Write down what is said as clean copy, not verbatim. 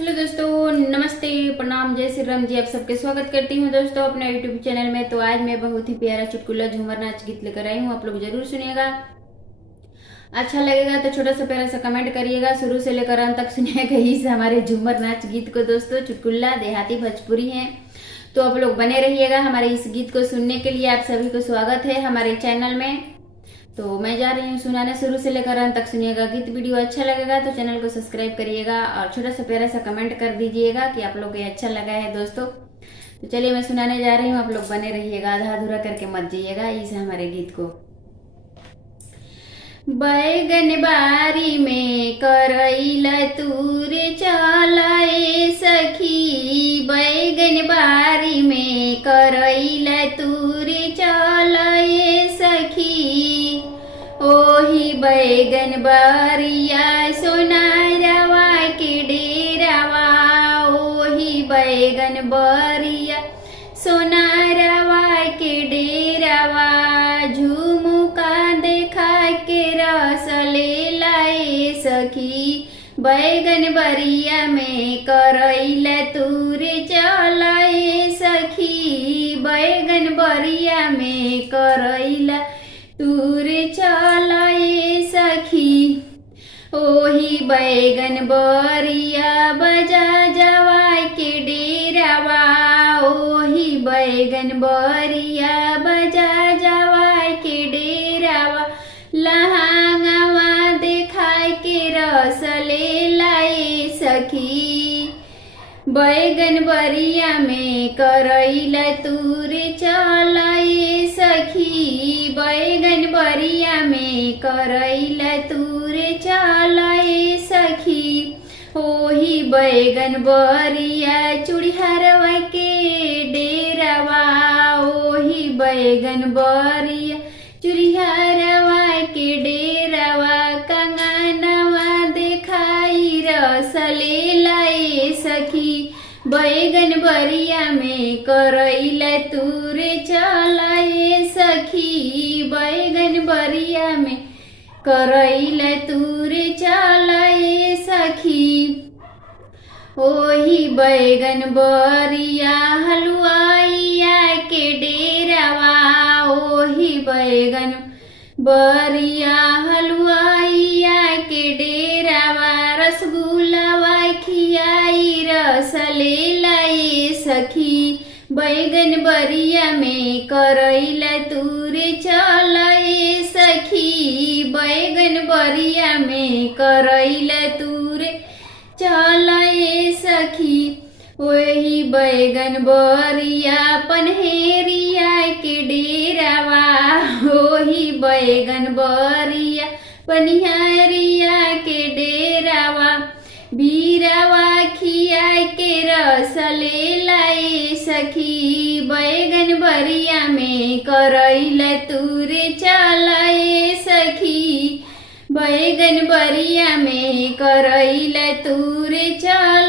Hello दोस्तों, नमस्ते, प्रणाम, जय श्री राम जी। आप सबके स्वागत करती हूँ दोस्तों अपने यूट्यूब चैनल में। तो आज मैं बहुत ही प्यारा चुटकुला झूमर नाच गीत लेकर आई हूँ। आप लोग जरूर सुनिएगा। अच्छा लगेगा तो छोटा सा प्यारा सा कमेंट करिएगा। शुरू से लेकर अंत तक सुनिएगा इस हमारे झूमर नाच गीत को। दोस्तों चुटकुला देहाती भोजपुरी है, तो आप लोग बने रहिएगा हमारे इस गीत को सुनने के लिए। आप सभी को स्वागत है हमारे चैनल में। तो मैं जा रही हूँ सुनाने। शुरू से लेकर अंत तक सुनिएगा गीत। वीडियो अच्छा लगेगा तो चैनल को सब्सक्राइब करिएगा और छोटा सा प्यारा सा कमेंट कर दीजिएगा कि आप लोग को ये अच्छा लगा है दोस्तों। तो चलिए मैं सुनाने जा रही हूँ, आप लोग बने रहिएगा, आधा अधूरा करके मत जाइएगा इस हमारे गीत को। बैगन बारी में करैला तूर चलाए सखी, बैगन बारी में करैला तूर चलाए सखी। ओही बैगन बारिया सोनारवा के डेरावा, ओही बैगन बारिया सोनारवा के डेरावा। झुमुका देखा के रस ले लाए सखी, बैगन बरिया में करैला तूर चलाए सखी, बैगन बरिया में करैला तूर चलाए सखी। ओही बैगन बरिया बजा जवा के डेरावा, ओही बैगन बरिया बजा जवा के डेरावा। लहंगवा देखा के रस ले लाए सखी, बैगन बरिया में करैला तूर चलाए सखी, बैगन बरिया में करैला तूर चलाए सखी। ओही बैगन बरिया चूड़िहरवा के डेरावा, ओही बैगन बरिया चूड़िहरवा के डेरावा। कंगनवा देखाई रस ले लाए सखी, बैगन बरिया में करैला तूर चलाए सखी, बैगन बरिया में करैला तूर चलाए सखी। ओही बैगन बरिया हलवाइया के डेरावा, ओही बैगन बरिया हलवाइया के डेरावा। रसगुल्लावा खियाई रस ले लाए सखी, बैगन बरिया में करैला तूर चलाए सखी, बैगन बरिया में करैला तूर चलाए सखी। वही बैगन बरिया पनहेरिया के डेरावा, वही बैगन बरिया पनिहरिया के डेरावा। बीरावा खिया के रस ले लाए सखी, बैगन बरिया में करैला तूर चलाए सखी, बैगन बरिया में करैला तूर चलाए